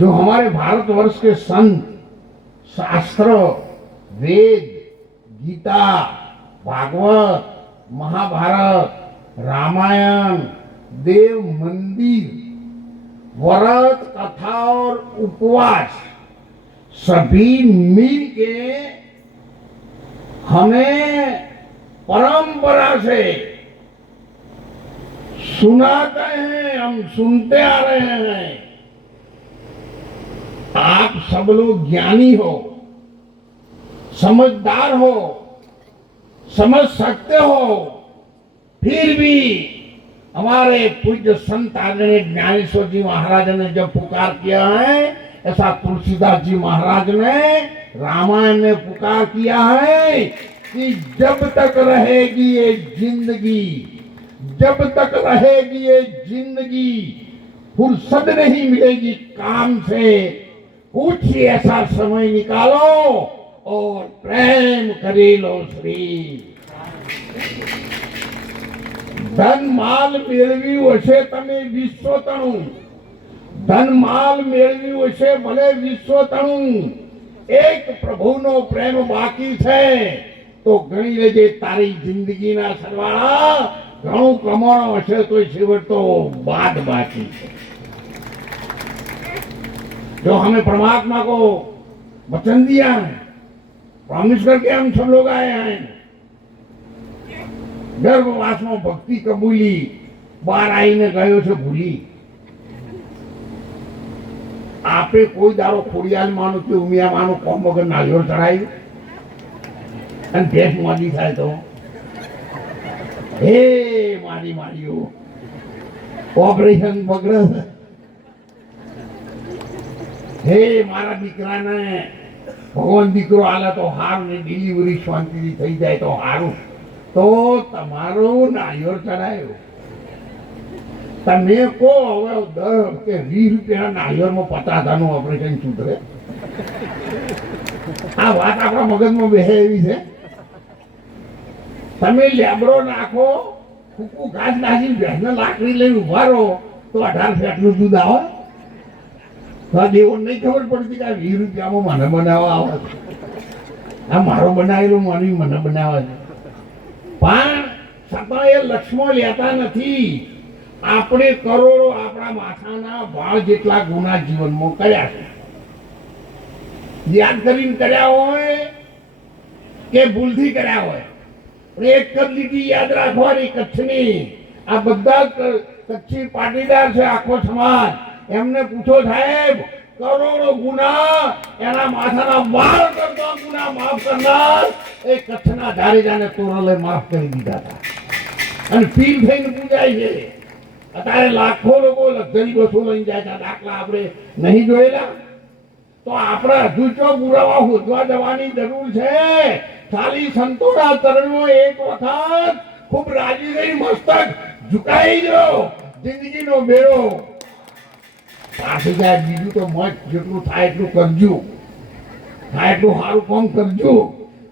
जो हमारे भारतवर्ष के संत, शास्त्र, वेद, गीता, भागवत, महाभारत, रामायण, देव मंदिर, व्रत, कथा और उपवास, सभी मिल के हमें परंपरा से सुनाते हैं, हम सुनते आ रहे हैं। आप सब लोग ज्ञानी हो, समझदार हो, समझ सकते हो, फिर भी हमारे पूज्य संत आदरणीय ज्ञानेश्वर जी महाराज ने जब पुकार किया है, ऐसा तुलसीदास जी महाराज ने रामायण में पुकार किया है कि जब तक रहेगी ये ज़िंदगी, जब तक रहेगी ये ज़िंदगी, फुर्सत नहीं मिलेगी काम से कुछ ऐसा समय निकालो और प्रेम करे लो श्री ધન માલ મેળવ્યું હશે તમે વિશ્વ તણું ધન માલ મેળવ્યું હશે ભલે વિશ્વ તણું એક પ્રભુનો પ્રેમ બાકી છે તો ગણી લેજે તારી જિંદગીના સરવાળા ઘણું કમાણો હશે તો છેવટ તો બાદ બાકી છે जो हमें परमात्मा को वचन दिया है प्रॉमिस करके हम सब लोग आए हैं ગર્ભવાસ માં ભક્તિ કબૂલી બહાર આવીને ગયો છે ભૂલી આપે કોઈ દારો ખોડિયાલ માનું કે ઉમિયા માનું કોમ વગર નાળિયેર ચડાવ્યું અને ભેંસ મોદી થાય તો હે મારી મારીઓ ઓપરેશન બગડે હે મારા દીકરાને, ભગવાન દીકરો આલે તો હારું ને ડિલિવરી શાંતિથી થઈ જાય તો હારું. તો તમારો નાયર ચડાયો. તમે કહો હવે દર કે વીસ રૂપિયા નાયરમાં પચાસ હજારનું ઓપરેશન સુધરે. આ વાત આપણા મગજમાં બેસે એવી છે. તમે લેબડો નાખો કૂકુ ઘાસ નાખી, ભેંસને લાકડી લઈને ઊભા રહો, તો અઢાર ફેટનું દૂધ આવે. દેવોને નહીં ખબર પડતી કે આ વીસ રૂપિયામાં મને બનાવવા આવે. આ મારો બનાવેલો મારી મને બનાવે છે. પણ છતાં એ લક્ષ્મણ લેતા નથી. આપણે કરોડો આપણા માથાના વાળ જેટલા ગુના જીવનમાં કર્યા છે. યાદ કરીને કર્યા હોય કે ભૂલથી કર્યા હોય. પણ એક જ લીટી યાદ રાખવાની કચ્છની. આ બધા કચ્છી પાટીદાર છે આખો સમાજ. એમને પૂછો સાહેબ, કરોડો ગુના એના માથાના વાળ કરતા ગુના માફ કરનાર એ કચ્છના ધારેજાને તોરલે માફ કરી દીધા હતા. અને પીર થઈને પૂજાય છે. અત્યારે લાખો લોકો લક્ઝરી બસો લઈને જાય છે. દાખલા આપણે નહીં જોયેલા. તો આપણે હજુ ચો પુરાવા શોધવા જવાની જરૂર છે? ખાલી સંતોના ચરણમાં એક વખત ખૂબ રાજી રહી મસ્તક ઝુકાઈ ગયો. જિંદગીનો બેડો પાછું જાય બીજું તો મત જેટલું થાય એટલું કરજો. થાય એટલું સારું કામ કરજો.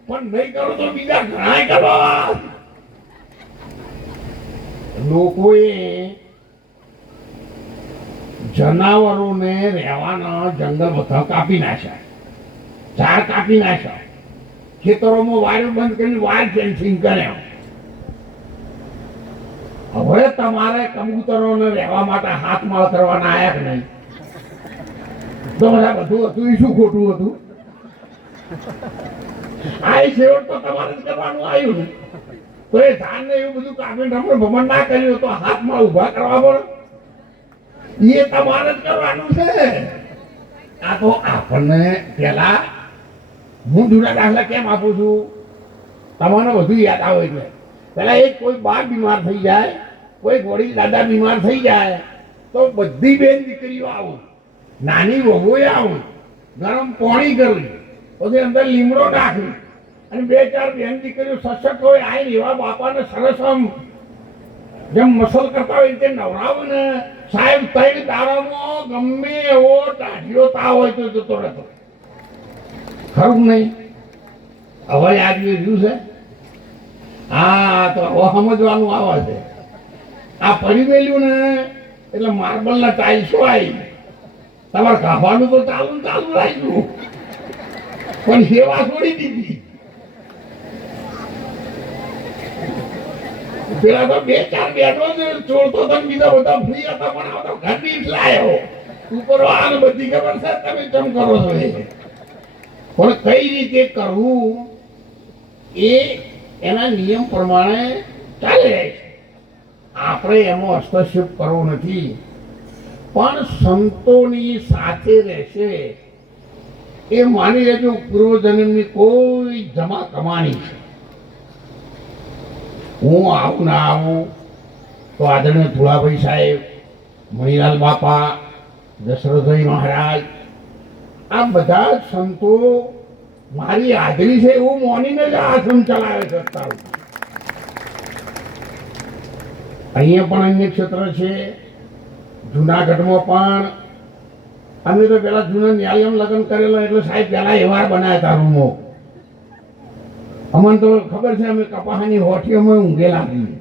પણ નહીં કરો તો બીજા ઘણા કરો લોકોએ જનાવરોને રહેવાના જંગલ બધા કાપી નાખ્યા. ઝાડ કાપી નાખ્યા. ખેતરોમાં વાયર બંધ કરીને વાયર ફેન્સિંગ કર્યા. હવે તમારે કબૂતરોને રહેવા માટે હાથમાળ કરવાના આયા કે નહીં? તો બધા હતું એ શું ખોટું હતું? આ છેવટ તો તમારે જ કરવાનું આવ્યું તો એ ધાન ને એવું બધું કાપીને રમણ ભમણ ના કર્યું તો હાથમાં ઊભા કરવા પડે. એ તમારે જ કરવાનું છે. આ તો આપણને પેલા હું જૂના દાખલા કેમ આપું છું? તમારે બધું યાદ આવે એટલે. પેલા એક કોઈ બાર બીમાર થઈ જાય કોઈ વડીલ દાદા બીમાર થઈ જાય, તો બધી બેન દીકરીઓ આવું. નાની વહુએ આવું. ગરમ પોણી કરવી પછી અંદર લીમડો નાખવી અને બે ચાર બેન દીકરીઓ સશક્ત હોય આ એવા બાપાને સરસ આમ જેમ મસલ કરતા હોય તે નવરાવો ને સાહેબ, ત્રણ દાડામાં ગમે એવો ટાઢિયો તાવ હોય તો જતો રહેતો. ખરું નહીં? હવે યાદ રહ્યું છે. હા તો સમજવાનું આવે છે. આ પડી ગયેલું ને એટલે માર્બલના ટાઇલ્સો આવી તમારે ગાવાનું તો ચાલુ ચાલુ રાખ્યું પણ સેવા છોડી દીધી. પેલા તો બે ચાર બેઠો જ ચોરતો તો બીજા બધા ફ્રી હતા, પણ આ તો ઘરની જ લાયો. ઉપર આને બધી ખબર છે, તમે કેમ કરો છો એ? પણ કઈ રીતે કરવું એ એના નિયમ પ્રમાણે ચાલી. છે આપણે એમાં હસ્તક્ષેપ કરવો નથી પણ સંતોની સાથે રહેશે એ માની લેજો પૂર્વજન્મની કોઈ જમા કમાણી છે હું આવું ના આવું તો આદરણીય ધુળાભાઈ સાહેબ, મણિલાલ બાપા, દશરથભાઈ મહારાજ, આ બધા સંતો મારી હાજરી છે એવું મોનીને જ આશ્રમ ચલાવે છે અત્યાર. અહીંયા પણ અન્ય ક્ષેત્ર છે. જુનાગઢમાં પણ. અમે તો પેલા જૂના ન્યાયમ લગ્ન કરેલો એટલે સાહેબ પેલા એવા બનાવ્યા હતા રૂમો. અમને તો ખબર છે અમે કપાહાની હોઠીઓમાં ઊંઘેલા છીએ.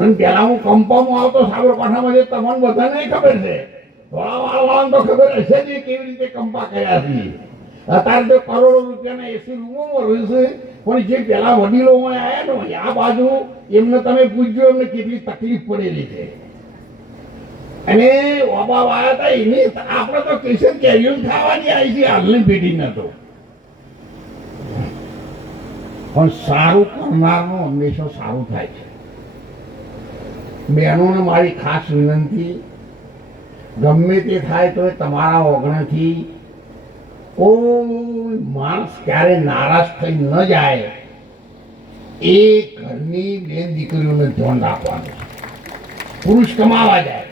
અને પેલા હું કંપામાં આવતો સાબરકાંઠામાં જે તમને બધાને ખબર છે. ધોળાવાળાને તો ખબર હશે જ કેવી રીતે કંપા કર્યા છે અત્યારે તો કરોડો રૂપિયાના એસી રૂમોમાં રહેશે પણ જે પેલા વડીલો આવ્યા ને આ બાજુ એમને તમે પૂછજો, એમને કેટલી તકલીફ પડેલી છે. અને ઓબા આવ્યા હતા એની આપણે તો કિશન કેરીઓ ખાવાની આવી છે, હાલની પેઢીને તો. પણ સારું કરનારનું હંમેશા સારું થાય છે. બહેનોને મારી ખાસ વિનંતી, ગમે તે થાય તો તમારા ઓગણથી કોઈ માણસ ક્યારે નારાજ થઈ ન જાય એ ઘરની બેન દીકરીઓને ધ્યાન રાખવાનું છે. પુરુષ કમાવા જાય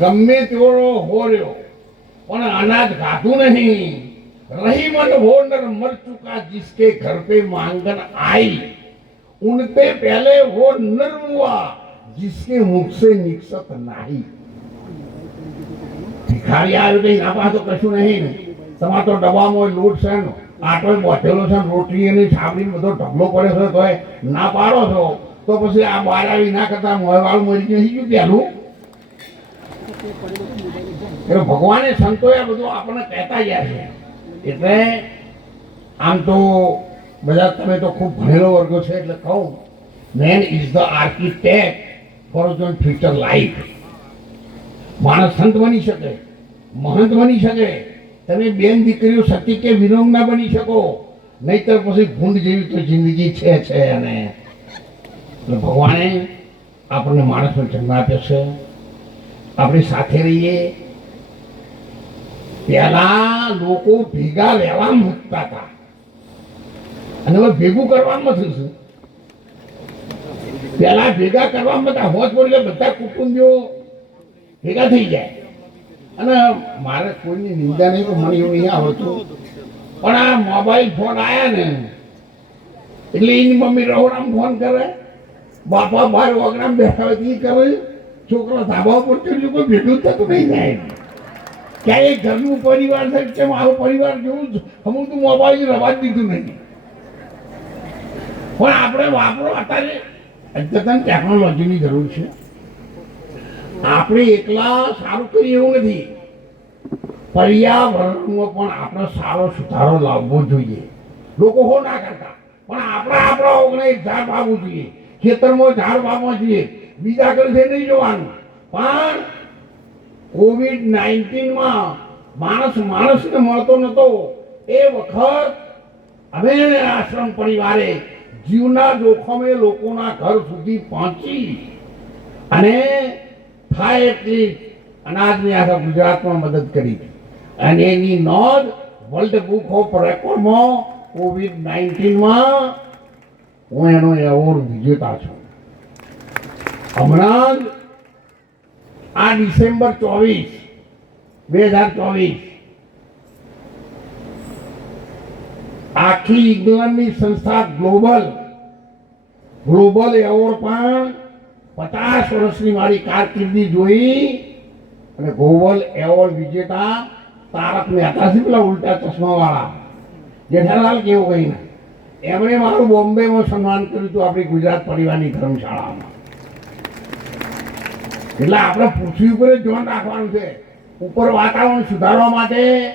ગમે તેવો હોર્યો પણ અનાજ ખાધું નહીં रही मन वो नर मर चुका जिसके घर पे मांगन आई उनसे पहले वो नर हुआ जिसके मुख से निकसत नहीं ભિખારી આ ના પાસે તો કશું નહીં ને. તમારે તો ડબ્બામાં લોટ છે ને, આટો બોધેલો છે રોટલી અને છાબડી બધો ઢગલો પડે છે તોય ના પાડો છો. તો પછી આ બહાર આવી ના કરતા મોયવાળું મરી ગયું પહેલું એટલે ભગવાને સંતોએ આ બધું આપણને કહેતા ગયા છે. એટલે આમ તો બધા તમે તો ખૂબ ભણેલો વર્ગો છે એટલે કહું man is the architect for future life માણસ સંત બની શકે. મહંત બની શકે તમે બેન દીકરીઓ સતી કે વિરોંગ ના બની શકો. નહીતર પછી ભૂંડ જેવી તો જિંદગી છે છે અને ભગવાને આપણને માણસનો જન્મ આપ્યો છે. આપણી સાથે રહીએ. પહેલા લોકો ભેગા રહેવા મૂકતા હતા. અને હવે ભેગું કરવામાં નથી શું પહેલા ભેગા કરવામાં બધા હોત પડે બધા કુટુંબીઓ ભેગા થઈ જાય. અને મારે કોઈની નિંદા નહીં તો મને એવું નહીં આવડતું પણ આ મોબાઈલ ફોન આવ્યા ને, એટલે એની મમ્મી રહોરામ ફોન કરે. બાપા ભાઈ વગરામ બેઠા હોય કરે. છોકરા ધાબા ઉપર ચડ્યો કોઈ ભેગું થતું નહીં જાય ક્યાં એ ઘરનું પરિવાર છે કે મારો પરિવાર જેવું અમુક તો મોબાઈલ રવા જ દીધું નહીં. પણ આપણે વાપરો, અત્યારે અદ્યતન ટેકનોલોજીની જરૂર છે. આપણે એકલા સારું કરીએ એવું નથી. પર્યાવરણમાં પણ આપણે સારો સુધારો લાવવો જોઈએ. લોકો હો ના કરતા. પણ આપણે આપણા ઓગણે ઝાડ વાવવું જોઈએ. ખેતરમાં ઝાડ વાવવા જોઈએ. બીજા કરશે નહીં જોવાનું. પણ કોવિડ નાઇન્ટીનમાં માણસ માણસને મળતો નહોતો એ વખત અમે આશ્રમ પરિવારે જીવના જોખમે લોકોના ઘર સુધી પહોંચી અને થાય એટલી અનાજની આખા ગુજરાતમાં મદદ કરી. અને એની નોંધ વર્લ્ડ બુક ઓફ રેકોર્ડમાં કોવિડ નાઇન્ટીનમાં હું એનો એવોર્ડ વિજેતા છું. હમણાં આ ડિસેમ્બર ચોવીસ, બે હજાર ચોવીસ આખી ઇંગ્લેન્ડની સંસ્થા ગ્લોબલ ગ્લોબલ એવોર્ડ પણ પચાસ વર્ષની મારી કારકિર્દી જોઈ અને ગોવલ, એવોર્ડ, વિજેતા, તારક મહેતા છે પેલા ઉલટા ચશ્મા વાળા જેઠાલાલ કેવું કહીને એમણે મારું બોમ્બેમાં સન્માન કર્યું હતું આપણી ગુજરાત પરિવારની ધર્મશાળામાં. એટલે આપણે પૃથ્વી ઉપર જ ધ્યાન રાખવાનું છે. ઉપર વાતાવરણ સુધારવા માટે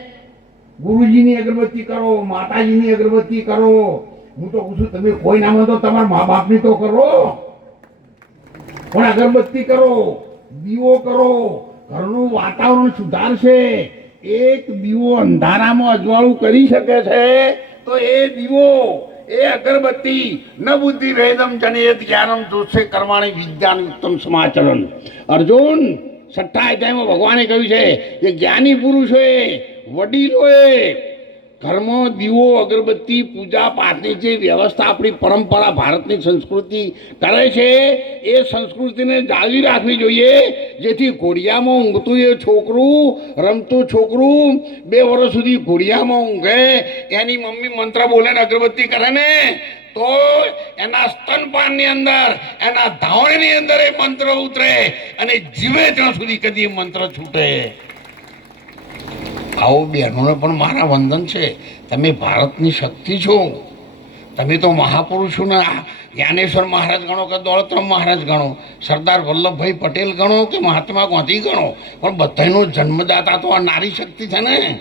ગુરુજીની અગરબત્તી કરો, માતાજીની અગરબત્તી કરો. હું તો પૂછું તમે કોઈ નામ તો તમારા મા બાપની તો કરો. પણ અગરબત્તી કરો, દીવો કરો. ઘરનું વાતાવરણ સુધારશે. એક દીવો અંધારામાં અજવાળું કરી શકે છે, તો એ દીવો, એ અગરબત્તી ન બુદ્ધિ વેદમ જનેત જ્ઞાનમ જોશે કરવાની વિજ્ઞાન ઉત્તમ સમાચરણ. અર્જુન, છઠ્ઠા અધ્યાયમાં ભગવાને કહ્યું છે કે જ્ઞાની પુરુષોએ, વડીલોએ ઘરમાં દીવો, અગરબત્તી, પૂજા પાઠની જે વ્યવસ્થા આપણી પરંપરા ભારતની સંસ્કૃતિ કરે છે, એ સંસ્કૃતિને જાળવી રાખવી જોઈએ. જેથી ઘોડિયામાં ઊંઘતું એ છોકરું, રમતું છોકરું, બે વર્ષ સુધી ઘોડિયામાં ઊંઘે, એની મમ્મી મંત્ર બોલે ને અગરબત્તી કરે ને, તો એના સ્તનપાનની અંદર, એના ધાવણની અંદર એ મંત્ર ઉતરે અને જીવે ત્યાં સુધી કદી મંત્ર છૂટે. આવો બહેનોને પણ મારા વંદન છે. તમે ભારતની શક્તિ છો. તમે તો મહાપુરુષોના જ્ઞાનેશ્વર મહારાજ ગણો કે દોલતરામ મહારાજ ગણો, સરદાર વલ્લભભાઈ પટેલ ગણો કે મહાત્મા ગાંધી ગણો, પણ બધાનો જન્મદાતા તો આ નારી શક્તિ છે ને.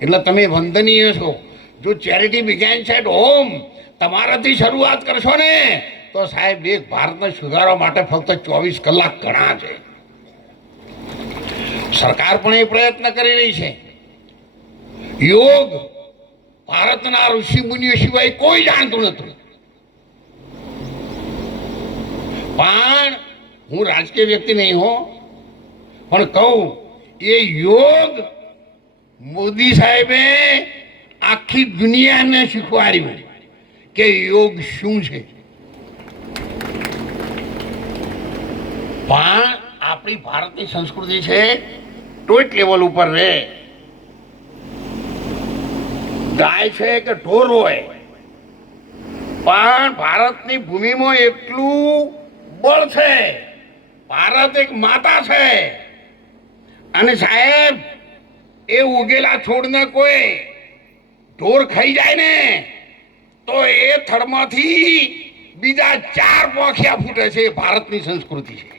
એટલે તમે વંદનીય છો. જો ચેરિટી બિગેન એટ હોમ, તમારાથી શરૂઆત કરશો ને, તો સાહેબ એક ભારતને સુધારવા માટે ફક્ત ચોવીસ કલાક ઘણા છે. સરકાર પણ એ પ્રયત્ન કરી રહી છે. યોગ ભારતના ઋષિ મુનિઓ સિવાય કોઈ જાણતું નતું પણ હું રાજકીય વ્યક્તિ નહીં હો, પણ કહું, એ યોગ મોદી સાહેબે આખી દુનિયાને શીખવાડ્યું કે યોગ શું છે. પણ આપણી ભારતની સંસ્કૃતિ છે, ટોચ લેવલ ઉપર રહે. ગાય છે કે ઢોર હોય? પણ ભારતની ભૂમિમાં એટલું બળ છે. ભારત એક માતા છે. અને સાહેબ, એ ઉગેલા છોડને કોઈ ઢોર ખાઈ જાય ને, તો એ થડમાંથી બીજા ચાર પોખિયા ફૂટે છે એ ભારતની સંસ્કૃતિ છે.